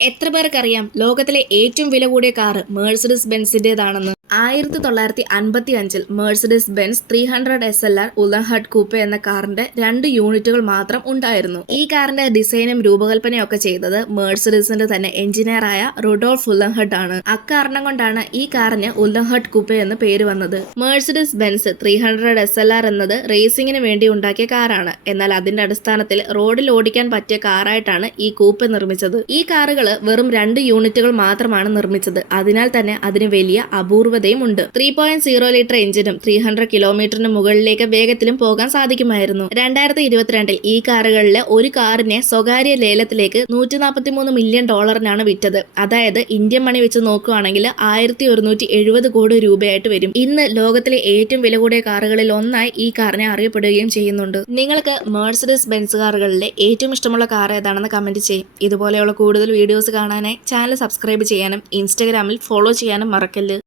എത്ര പേർക്കറിയാം ലോകത്തിലെ ഏറ്റവും വില കൂടിയ കാറ് മേഴ്സിഡസ് ബെൻസിന്റേതാണെന്ന്? 1955 Mercedes Benz 300 SLR Uhlenhaut coupe എന്ന കാറിന്റെ 2 യൂണിറ്റുകൾ മാത്രം ഉണ്ടായിരുന്നു. ഈ കാറിന്റെ ഡിസൈനും രൂപകൽപ്പനയും ഒക്കെ ചെയ്തത് മേഴ്സിഡസിന്റെ തന്നെ എഞ്ചിനീയറായ റുഡോൾഫ് ഉലൻഹട്ട് ആണ്. അക്കാരണം കൊണ്ടാണ് ഈ കാറിന് ഉലൻഹട്ട് കൂപ്പെ എന്ന് പേര് വന്നത്. മേഴ്സിഡസ് ബെൻസ് 300 SLR എന്നത് റേസിംഗിന് വേണ്ടി ഉണ്ടാക്കിയ കാറാണ്. എന്നാൽ അതിന്റെ അടിസ്ഥാനത്തിൽ റോഡിൽ ഓടിക്കാൻ പറ്റിയ കാറായിട്ടാണ് ഈ കൂപ്പെ നിർമ്മിച്ചത്. ഈ കാറുകൾ വെറും 2 യൂണിറ്റുകൾ മാത്രമാണ് നിർമ്മിച്ചത്. അതിനാൽ തന്നെ അതിന് വലിയ അപൂർവതയും ഉണ്ട്. 3.0 ലിറ്റർ എഞ്ചിനും 300 കിലോമീറ്ററിന് മുകളിലേക്ക് വേഗത്തിലും പോകാൻ സാധിക്കുമായിരുന്നു. 2022 ഈ കാറുകളിലെ ഒരു കാറിനെ സ്വകാര്യ ലേലത്തിലേക്ക് $143 മില്യൺ വിറ്റത്. അതായത് ഇന്ത്യൻ മണി വെച്ച് നോക്കുകയാണെങ്കിൽ 1170 കോടി രൂപയായിട്ട് വരും. ഇന്ന് ലോകത്തിലെ ഏറ്റവും വില കൂടിയ കാറുകളിൽ ഒന്നായി ഈ കാറിനെ അറിയപ്പെടുകയും ചെയ്യുന്നുണ്ട്. നിങ്ങൾക്ക് മേഴ്സിഡസ് ബെൻസ് കാറുകളിലെ ഏറ്റവും ഇഷ്ടമുള്ള കാർ ഏതാണെന്ന് കമന്റ് ചെയ്യും. ഇതുപോലെയുള്ള കൂടുതൽ വീഡിയോസ് കാണാനായി ചാനൽ സബ്സ്ക്രൈബ് ചെയ്യാനും ഇൻസ്റ്റഗ്രാമിൽ ഫോളോ ചെയ്യാനും മറക്കല്ല്.